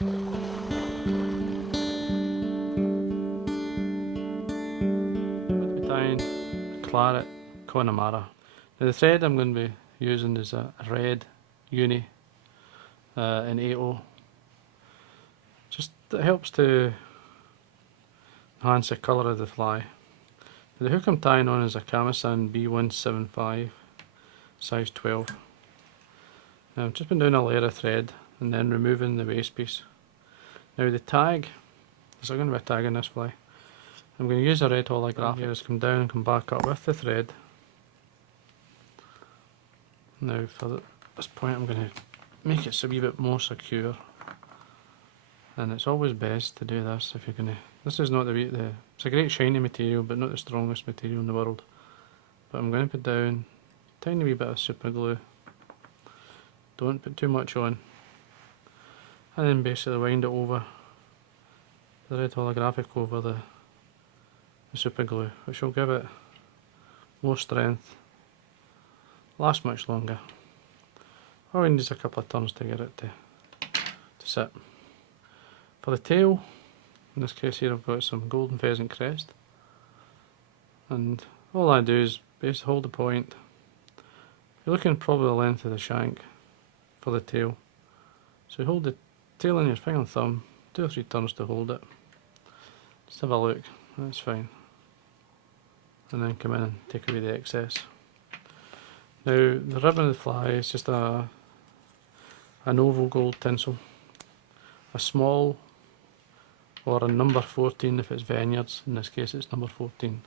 Tying Claret Connemara. Now the thread I'm going to be using is a red uni in 8/0. Just it helps to enhance the colour of the fly. The hook I'm tying on is a Camisan B175 size 12. Now I've just been doing a layer of thread and then removing the waste piece. Now the tag, there's going to be a tag in this fly. I'm going to use a red holographic here, just come down and come back up with the thread. Now for this point I'm going to make it a wee bit more secure, and it's always best to do this if you're going to, this is not it's a great shiny material but not the strongest material in the world, but I'm going to put down a tiny wee bit of super glue, don't put too much on, and then basically wind it over the red holographic over the super glue, which will give it more strength, last much longer. All we need is a couple of turns to get it to sit. For the tail, in this case here I've got some golden pheasant crest, and all I do is basically hold the point. You're looking probably the length of the shank for the tail, so you hold the tail in your finger and thumb, 2 or 3 turns to hold it. Just have a look, that's fine. And then come in and take away the excess. Now the ribbon of the fly is just an oval gold tinsel, a small or a number 14 if it's Vineyards, in this case it's number 14.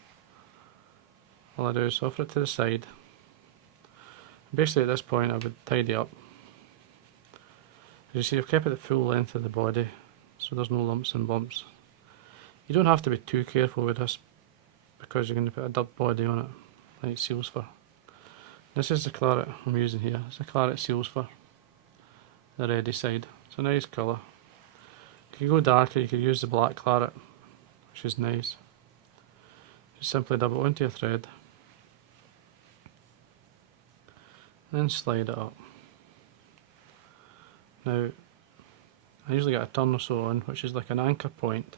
All I do is offer it to the side. Basically at this point I would tidy up. As you see, I've kept it the full length of the body so there's no lumps and bumps. You don't have to be too careful with this because you're going to put a dub body on it like seals fur. This is the claret I'm using here. It's a claret seals fur, the reddy side. It's a nice colour. You could go darker, you could use the black claret, which is nice. Just simply dub it onto your thread and then slide it up. Now I usually get a turn or so on, which is like an anchor point,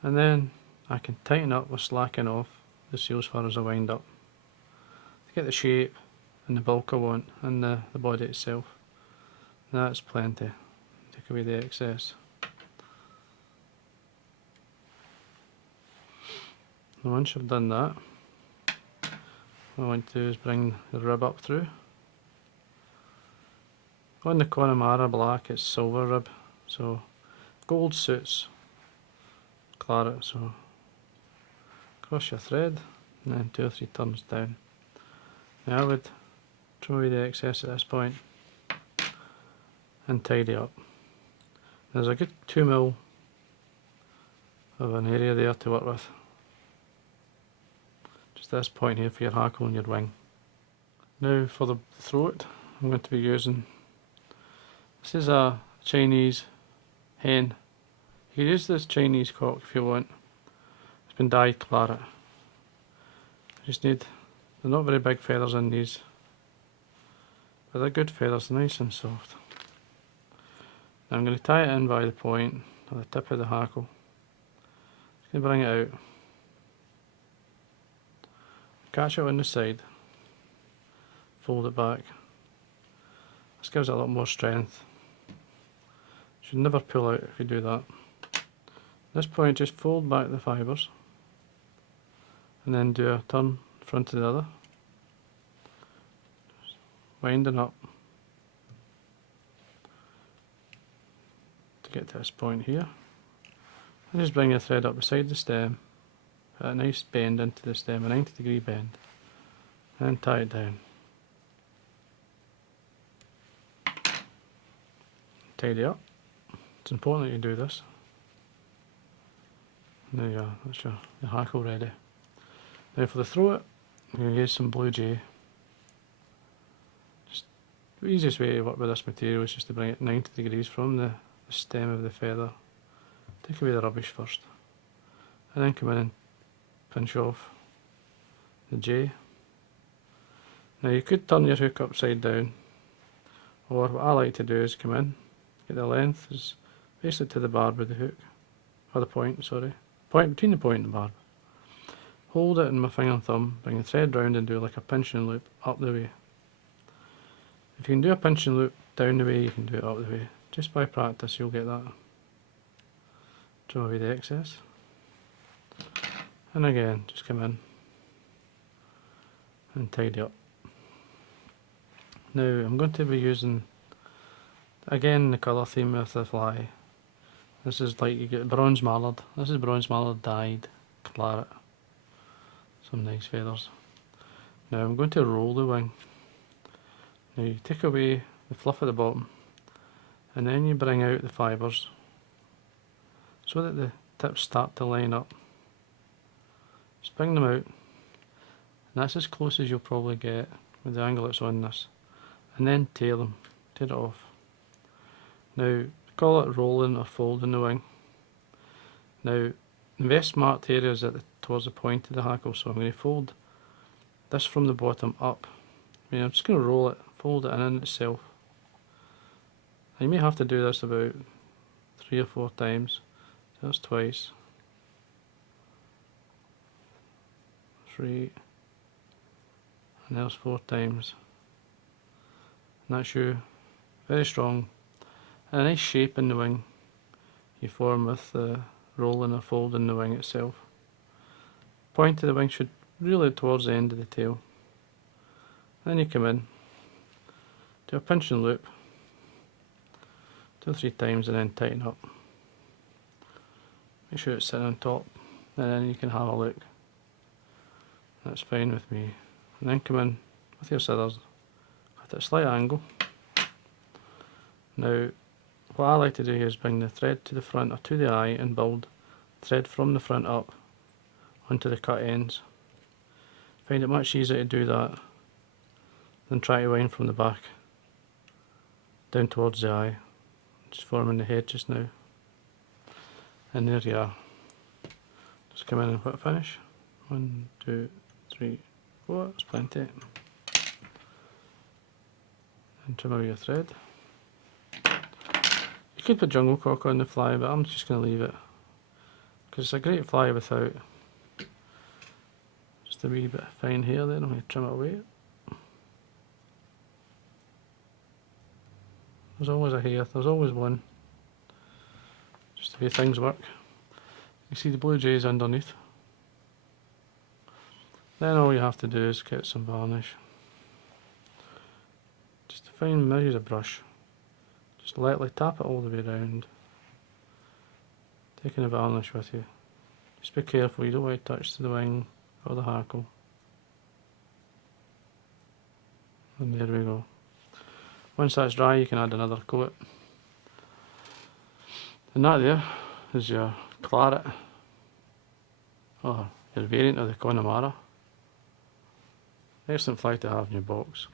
and then I can tighten up or slacken off the seals fur as I wind up to get the shape and the bulk I want and the body itself. That's plenty. Take away the excess. And once you've done that, what I want to do is bring the rib up through. On the Connemara black it's silver rib, so gold suits claret, so cross your thread and then 2 or 3 turns down. Now I would throw away the excess at this point and tidy up. There's a good 2mm of an area there to work with. Just this point here for your hackle and your wing. Now for the throat, I'm going to be using, this is a Chinese hen. You can use this Chinese cock if you want. It's been dyed claret. You just need, they're not very big feathers in these, but they're good feathers, nice and soft. Now I'm going to tie it in by the point or the tip of the hackle. Just going to bring it out. Catch it on the side. Fold it back. This gives it a lot more strength. You should never pull out if you do that. At this point just fold back the fibres and then do a turn front to the other. Just winding up to get to this point here. And just bring your thread up beside the stem, put a nice bend into the stem, a 90-degree bend, and tie it down. Tidy up. It's important that you do this. There you are, that's your hackle ready. Now for the throat, I'm going to use some Blue Jay. Just the easiest way to work with this material is just to bring it 90 degrees from the stem of the feather. Take away the rubbish first, and then come in and pinch off the J. Now you could turn your hook upside down, or what I like to do is come in, get the length as basically to the barb with the hook, or the point, sorry. Point between the point and the barb. Hold it in my finger and thumb, bring the thread round and do like a pinching loop up the way. If you can do a pinching loop down the way, you can do it up the way. Just by practice you'll get that. Draw away the excess. And again, just come in and tidy up. Now I'm going to be using, again, the colour theme of the fly. This is like, you get bronze mallard. This is bronze mallard dyed claret. Some nice feathers. Now I'm going to roll the wing. Now you take away the fluff at the bottom and then you bring out the fibres so that the tips start to line up. Just bring them out, and that's as close as you'll probably get with the angle it's on this, and then tear them, tear it off. Now call it rolling or folding the wing. Now the best marked area is towards the point of the hackle, so I'm going to fold this from the bottom up. I'm just going to roll it, fold it in itself. And you may have to do this about 3 or 4 times. So that's twice. 3. And there's 4 times. And that's you. Very strong. And a nice shape in the wing you form with the rolling or folding the wing itself. Point of the wing should really towards the end of the tail. Then you come in, do a pinch and loop 2 or 3 times and then tighten up. Make sure it's sitting on top, and then you can have a look. That's fine with me. And then come in with your scissors, cut at a slight angle. Now what I like to do here is bring the thread to the front or to the eye and build thread from the front up onto the cut ends. Find it much easier to do that than try to wind from the back down towards the eye. Just forming the head just now. And there you are. Just come in and put a finish. 1, 2, 3, 4, that's plenty. And trim away your thread. You could put jungle cock on the fly, but I'm just going to leave it because it's a great fly without. Just a wee bit of fine hair there, I'm going to trim it away. There's always a hair, there's always one. Just the way things work. You see the blue jays underneath. Then all you have to do is get some varnish. Just a fine, use a brush. Just lightly tap it all the way around. Taking the varnish with you. Just be careful, you don't want to touch the wing or the hackle. And there we go. Once that's dry, you can add another coat. And that there is your claret, or your variant of the Connemara. Excellent fly to have in your box.